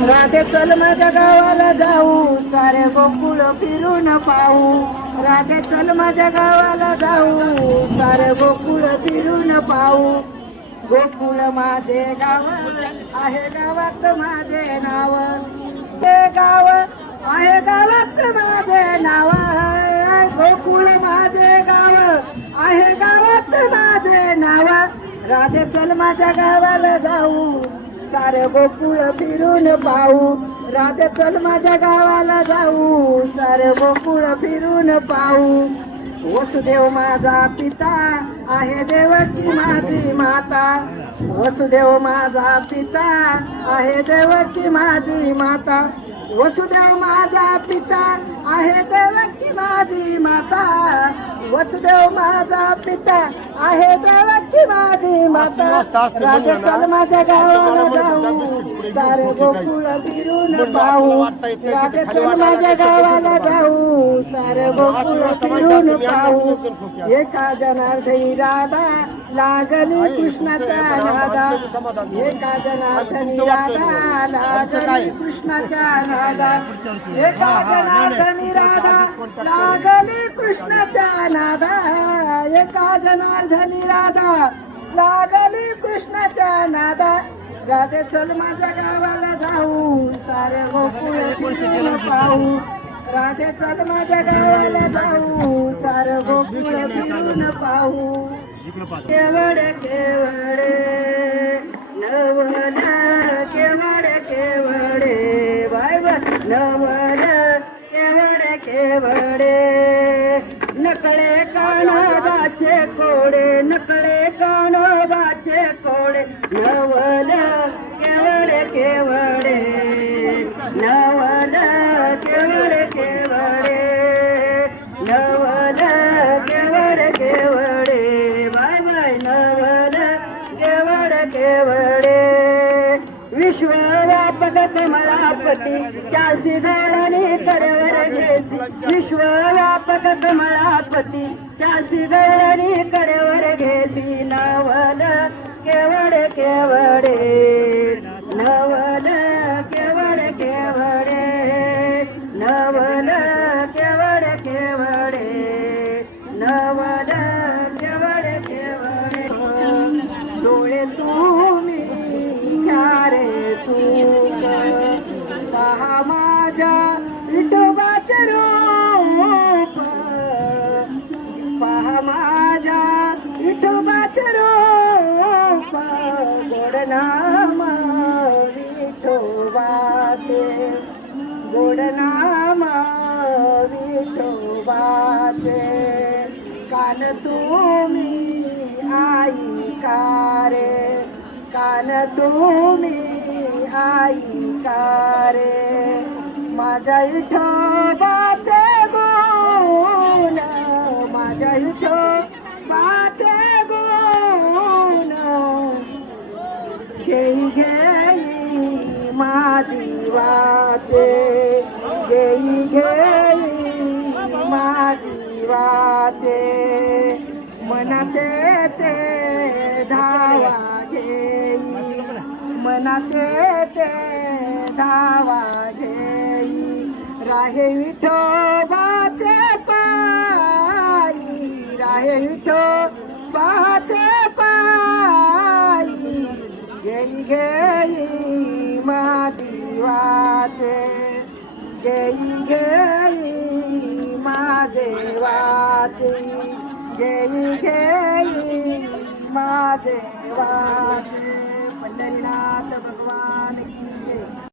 राधे चल माझ्या गावाला जाऊ. सारे गोकुळ फिरून पाहू. राधे चल माझ्या गावाला जाऊ. सारे गोकुळ फिरून पाहू. गोकुळ माझे गाव आहे गावात माझे नाव. ते गाव आहे गावात माझे नाव. गोकुळ माझे गाव आहे गावात माझे नाव. राधे चल माझ्या गावाला जाऊ. सारे गोकुळ फिरून पाहू. राधे चल माझ्या गावाला जाऊ. सारे गोकुळ फिरून पाहू. वसुदेव माझा पिता आहे देवकी माझी माता. वसुदेव माझा पिता आहे देवकी माझी माता. वसुदेव माझा पिता आहे देवकी माझी माता. वसुदेव माझा पिता आहे देवकी माझी माता. राधे चल माझ्या गावाला जाऊ. सारे गोकुळ फिरून पाहू. राधे चल माझ्या गावाला जाऊ सारे फिरून पाहू एका जनार्दनी राधा लागली कृष्णाच्या नादा. एका जनार्दनी राधा लागली कृष्णाच्या नादा. एका जनार्दनी राधा लागली कृष्णाच्या नादा एका जनार्दनी राधा लागली कृष्णाच्या नादा राधे चल माझ्या गावाला जाऊ. सारे गोकुळ पाहू. राजा चल माझ्या गावाला जाऊ. सार गोकुळ फिरून पाहू. केवड केवडे नवल केवड केवडे. बाय नवल केवड केवडे. नकळे कानोबाचे कोडे नकळे कानोबाचे कोडे. नवल केवड केवडे नवल विश्वव्यापक पती त्यासी गळणी कडेवर घेती. विश्वव्यापक पती त्यासी गळणी कडेवर रूप पहा माझ्या विठोबाचे रूप गोड नाम विठोबाचे. गोड नाम विठोबाचे. कान तुम्ही आई कारे कान तुम्ही आई कारे. माझ्या विठोबाचे गुण माझ्या विठोबाचे गुण घेई घेई माझी वाचे घेई घेई माझी वाचे मनाते मनाते ते धावा घेई. राहे विठोबाचे पायी राहे विठोबाचे पायी गेई गेई माझी वाचे. गेई गेई माझे वाचे. गेई भगवान की